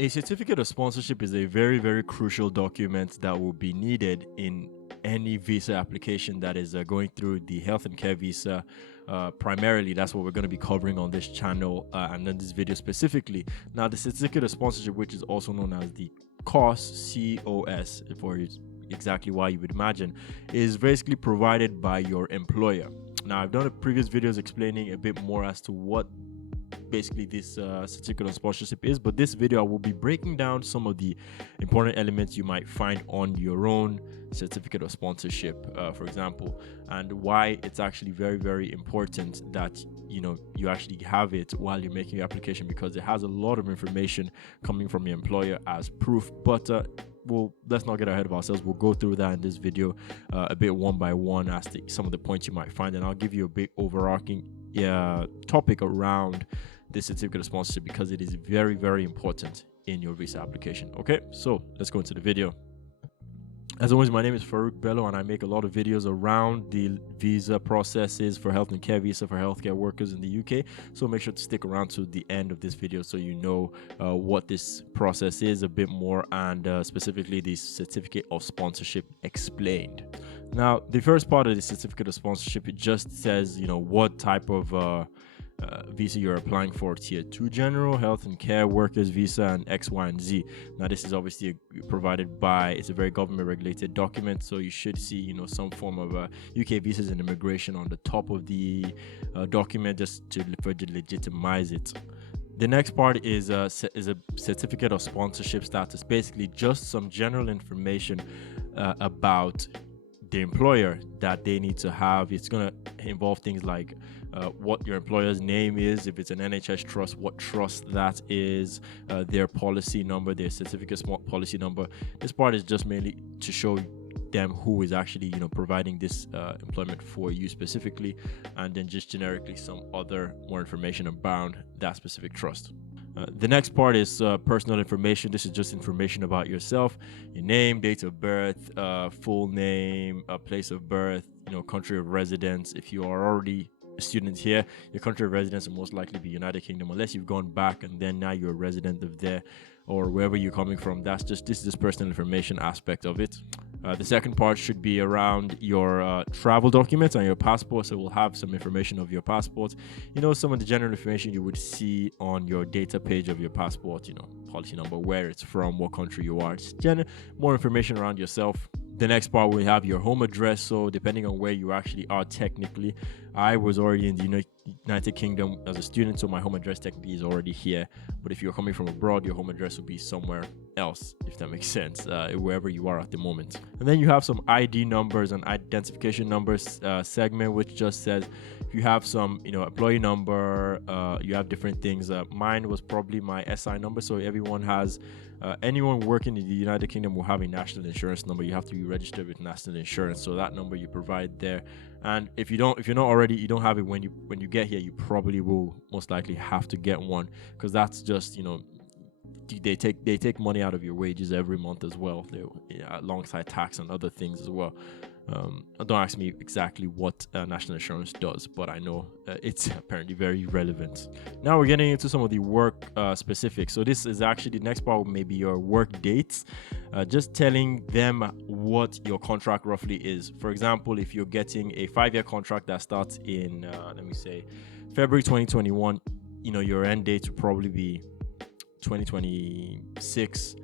A certificate of sponsorship is a very, very crucial document that will be needed in any visa application that is going through the health and care visa. Primarily, that's what we're going to be covering on this channel and in this video specifically. Now, the certificate of sponsorship, which is also known as the CoS, COS, for exactly why you would imagine, is basically provided by your employer. Now, I've done a previous videos explaining a bit more as to what basically this certificate of sponsorship is, but this video I will be breaking down some of the important elements you might find on your own certificate of sponsorship, for example, and why it's actually very, very important that you actually have it while you're making your application, because it has a lot of information coming from your employer as proof. But well, let's not get ahead of ourselves. We'll go through that in this video a bit one by one as to some of the points you might find, and I'll give you a big overarching topic around this certificate of sponsorship, because it is very, very important in your visa application. Okay, so let's go into the video. As always, my name is Farouk Bello, and I make a lot of videos around the visa processes for health and care visa for healthcare workers in the UK. So make sure to stick around to the end of this video so you know what this process is a bit more, and specifically the certificate of sponsorship explained. Now, the first part of the certificate of sponsorship, it just says, what type of visa you're applying for: tier 2 general health and care workers visa, and X, Y, and Z. Now, this is obviously provided by, it's a very government regulated document, so you should see some form of UK visas and immigration on the top of the document, just to further legitimize it. The next part is a certificate of sponsorship status, basically just some general information about the employer that they need to have. It's going to involve things like what your employer's name is, if it's an NHS trust, what trust that is, their policy number, their certificate policy number. This part is just mainly to show them who is actually providing this employment for you specifically, and then just generically some other more information about that specific trust. The next part is personal information. This is just information about yourself: your name, date of birth, full name, place of birth, country of residence. If you are already a student here, your country of residence will most likely be United Kingdom, unless you've gone back and then now you're a resident of there or wherever you're coming from. This is just personal information aspect of it. The second part should be around your travel documents and your passport. So we'll have some information of your passport, some of the general information you would see on your data page of your passport, policy number, where it's from, what country you are, just more information around yourself. The next part, we have your home address. So depending on where you actually are, technically, I was already in the United Kingdom as a student, so my home address technically is already here. But if you're coming from abroad, your home address will be somewhere else, if that makes sense, wherever you are at the moment. And then you have some ID numbers and identification numbers segment, which just says if you have some employee number, you have different things. Mine was probably my SI number. So everyone has anyone working in the United Kingdom will have a national insurance number. You have to be registered with national insurance, so that number you provide there. And if you're not already, you don't have it when you get here, you probably will most likely have to get one, because that's just they take money out of your wages every month as well, alongside tax and other things as well. Don't ask me exactly what national insurance does, but I know it's apparently very relevant. Now we're getting into some of the work specifics. So this is actually the next part, maybe your work dates, just telling them what your contract roughly is. For example, if you're getting a 5-year contract that starts in let me say February 2021, your end date will probably be 2026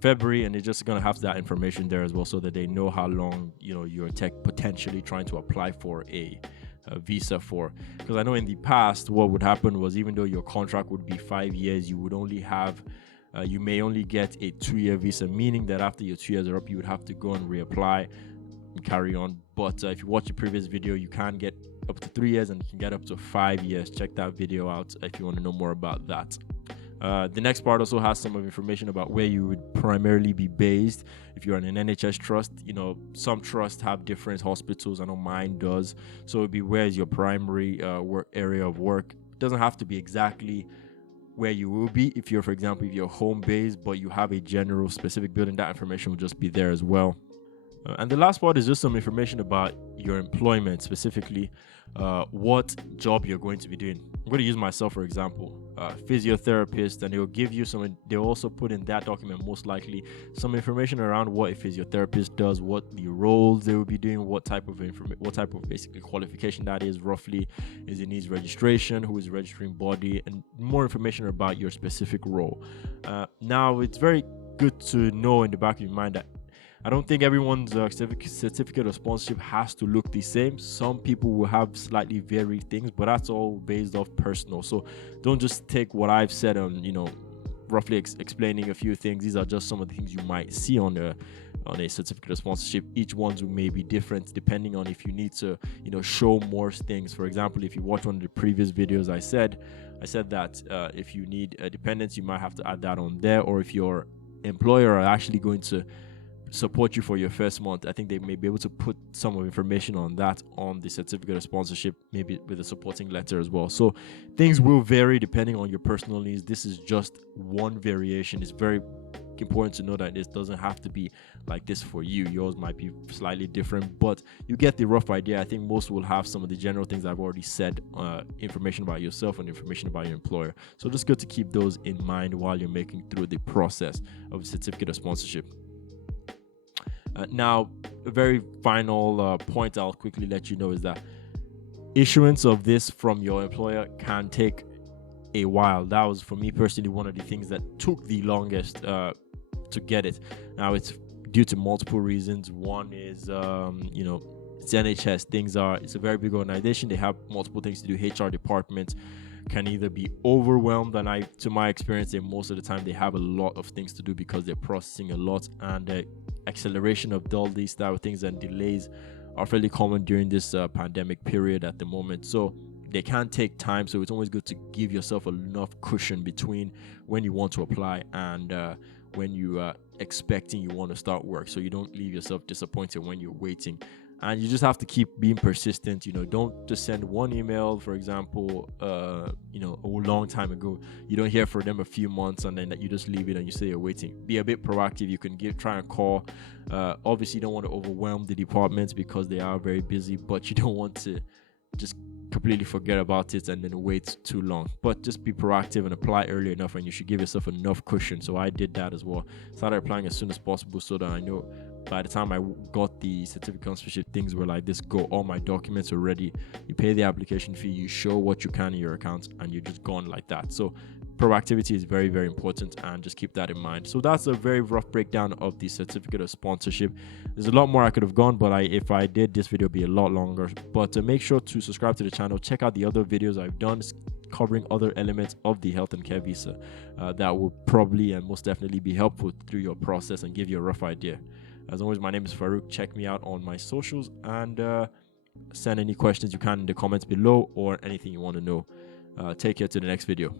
February, and they're just going to have that information there as well, so that they know how long you're potentially trying to apply for a visa for. Because I know in the past what would happen was, even though your contract would be 5 years, you would only have you may only get a 2-year visa, meaning that after your 2 years are up, you would have to go and reapply and carry on. But if you watch the previous video, you can get up to 3 years and you can get up to 5 years. Check that video out if you want to know more about that. The next part also has some of information about where you would primarily be based. If you're in an NHS trust, some trusts have different hospitals. I know mine does. So it'd be, where is your primary work area of work. It doesn't have to be exactly where you will be. If you're, for example, if you're home based, but you have a general specific building, that information will just be there as well. And the last part is just some information about your employment, specifically what job you're going to be doing. I'm going to use myself for example, physiotherapist, and they'll give you some. They'll also put in that document most likely some information around what a physiotherapist does, what the roles they will be doing, what type of what type of basically qualification that is roughly. Is it needs registration? Who is the registering body? And more information about your specific role. Now, it's very good to know in the back of your mind that I don't think everyone's certificate of sponsorship has to look the same. Some people will have slightly varied things, but that's all based off personal. So don't just take what I've said on, roughly explaining a few things. These are just some of the things you might see on a certificate of sponsorship. Each one's may be different depending on if you need to, show more things. For example, if you watch one of the previous videos, I said that if you need a dependence, you might have to add that on there, or if your employer are actually going to support you for your first month, I think they may be able to put some of information on that on the certificate of sponsorship, maybe with a supporting letter as well. So things will vary depending on your personal needs. This is just one variation. It's very important to know that this doesn't have to be like this for you. Yours might be slightly different, but you get the rough idea. I think most will have some of the general things I've already said, information about yourself and information about your employer. So just good to keep those in mind while you're making through the process of a certificate of sponsorship. Now, a very final point I'll quickly let you know is that issuance of this from your employer can take a while. That was, for me personally, one of the things that took the longest to get it. Now, it's due to multiple reasons. One is, it's NHS. It's a very big organization. They have multiple things to do. HR department can either be overwhelmed, and to my experience, most of the time they have a lot of things to do because they're processing a lot, and acceleration of all these type of things and delays are fairly common during this pandemic period at the moment. So they can take time. So it's always good to give yourself enough cushion between when you want to apply and when you are expecting you want to start work, so you don't leave yourself disappointed when you're waiting. And you just have to keep being persistent. Don't just send one email, for example, a long time ago. You don't hear from them a few months, and then you just leave it and you say you're waiting. Be a bit proactive. You can try and call. Obviously, you don't want to overwhelm the departments because they are very busy, but you don't want to just completely forget about it and then wait too long. But just be proactive and apply early enough, and you should give yourself enough cushion. So I did that as well. Started applying as soon as possible so that I know by the time I got the certificate of sponsorship, things were like this: go, all my documents are ready. You pay the application fee, you show what you can in your account, and you're just gone like that. So proactivity is very, very important, and just keep that in mind. So that's a very rough breakdown of the certificate of sponsorship. There's a lot more I could have gone, but if I did, this video would be a lot longer. But make sure to subscribe to the channel. Check out the other videos I've done covering other elements of the health and care visa that will probably and most definitely be helpful through your process and give you a rough idea. As always, my name is Farouk. Check me out on my socials, and send any questions you can in the comments below, or anything you want to know. Take care to the next video.